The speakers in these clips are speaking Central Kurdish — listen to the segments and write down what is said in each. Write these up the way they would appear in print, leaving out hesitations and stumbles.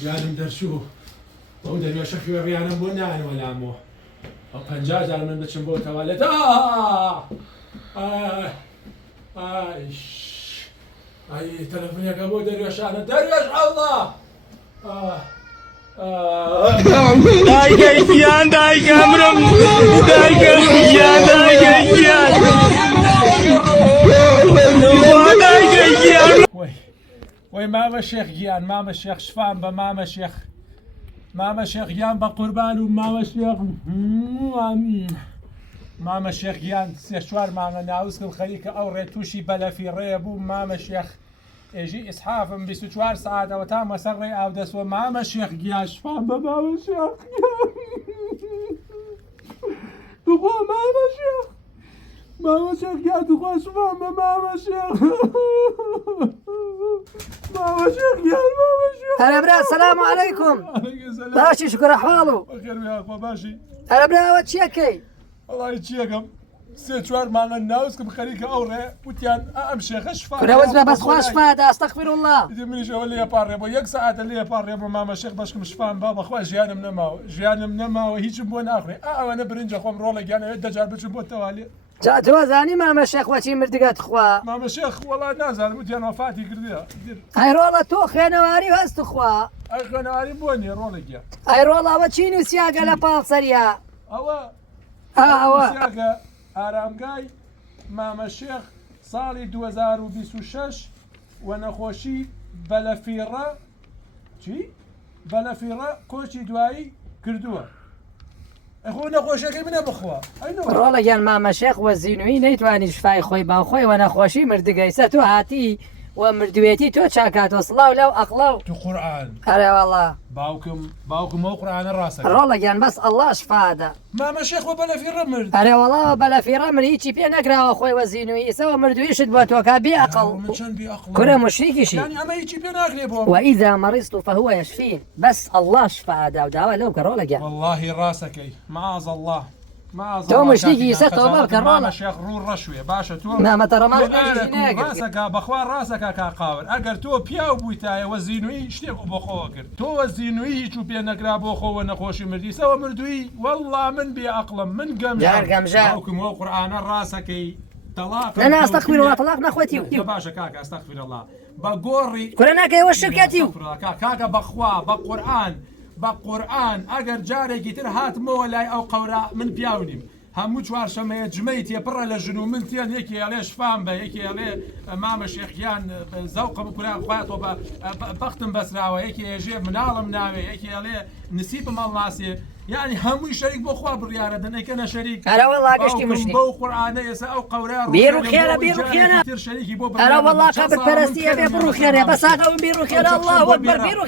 گیانم دەرچوو بەو دەریێ شەفی ڕیانم بۆ نانوەلامەوە ئەو 50 جار من دەچم بۆ تەوالێت ئای تەلەفۆنەکە بۆ دەریێشانە دەریێش ئەڵڵا دایکە گیان دایکە ئەمرم دایکە گیان دایکە گیان دایکە گیان وەی مامە شێخ گیان مامە شێخ شفان بە مامە شێخ گیان بە قوربان و مامە شێخ گیان سێ چوار مانگە ناوسکم خەریکە ئەو ڕێ تووشی بەلەفی ڕێە بوو مامە شێخ ئێژی ئیسحافم 24 ساعتەوە تا مەسەر ڕێ ئاو دەسوە مامە شێخ گیان شفان بە مامە شێخ دخوا مامە شێخ گیان دخوا شفان بە مامە شێخ مامە شێخ گیان مامە شێخ هلا برا السلام عليكم باشي شكر احوالو بخير وياك باشي هلا برا وتشيكي والله چیەکەم سێ چوار مانگە ناوسکم خەریکە ئەو ڕێ وتیان ئەم شێخە شفا كنا وزنا بس خواش فادا استغفر الله منیشەوە لێ پاڕێ بۆ 1 ساعتە لێ پاڕێ بۆ مامە شێخ بەشکم شفان با بەخوا ژیانم نەماوە هیچم بۆ ناخڕێ ئەوانە برنجە خۆم ڕۆڵە گیانەوێت دەجار بچم بۆ تەوالی جا توازاني ماما شيخ وتي مردقات خوا مامە شێخ وەڵا نازانم وتیان وەفاتی کردیە هاي رولا تو خينواري هست خوا ئەی خوێنەواری بۆ نیە ڕۆڵە گیا هاي رولا وتشي نسياقه لبال سريا ئەوە اوا سیاگە ئارامگای مامە شێخ ساڵی 2026 و نەخۆشی بەلەفیڕە چی؟ بەلەفیڕە کۆچی دوایی کردووە ئەخۆ نەخۆشیەکەی منە بخوا رولا يا ماما شيخ وزينوي نيتواني شفاي خوي با خوي وانا خوشي مردقايسه تو هاتي ومردويتي تو شاكات وصلاو لو اقلاو تو قورآن هلا والله باوکم ئەو قورآنە ڕاستە رولا يا بس الله شفادا مامە شێخ وە بەلەفیڕە مرد هلا والله بلا في رمل هيجي بين اقرا خوي وزينوي سوا مردويش بوتوكا بأقل كره مشركي شيء يعني ئەمە هیچی پێ ناکرێ بۆ واذا مرضت فهو يشفين بس الله شفاء داوا لو كرولا جا والله ڕاستەکەی معاذ الله تو مشركي يستوبا كرولا شيخ ڕوو ڕەشوێ باشە تۆ ما ترى ما ڕاستەکە بەخوا ڕاستەکە کاقاور ئەگەر تۆ پیاو بوویتایەوە زینوی شتێک بۆ خۆوە کرد تۆ زینوی هیچ و پێ نەکرا بۆ خۆوە نەخۆشی مردیسەوە مردووی والله من بێ عەقڵم من گەمژەم ئەو قورئانە ڕاستەکەی طلاق انا استغفر الله طلاق ناخوتي باشە کاکە استغفر الله بە گۆڕی كلنا كاي والشركاتي کاکە بەخوا بە قورئان ئەگەر جارێکی تر هاتمەوە لای ئەو قەورە من پیاو نیم هەموو چوارشەمەیە جمەی تێپڕە لە ژن و من تێن یەکی ئەڵێ شفام بە یەکی ئەڵێ مامە شێخیان زەوقم کوران خواتەوە بە بەختم بەسراوە یەکی ئێژێ مناڵم ناوێ یەکی ئەڵێ نسیبم هەڵناسێ یعنی هەمووی شەریک بۆ خوا بڕیارە دەنەکەنە شەریک هلا والله قشتي مشرك بەو قورئانە ئێستا ئەو قەورە بيرو خيانة تر شەریکی بۆ هلا والله قبل فرستيه بيرو خيانة بس هذا بيرو خيانة الله اكبر بيرو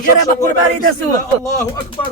خيانة بقرباني دسو الله اكبر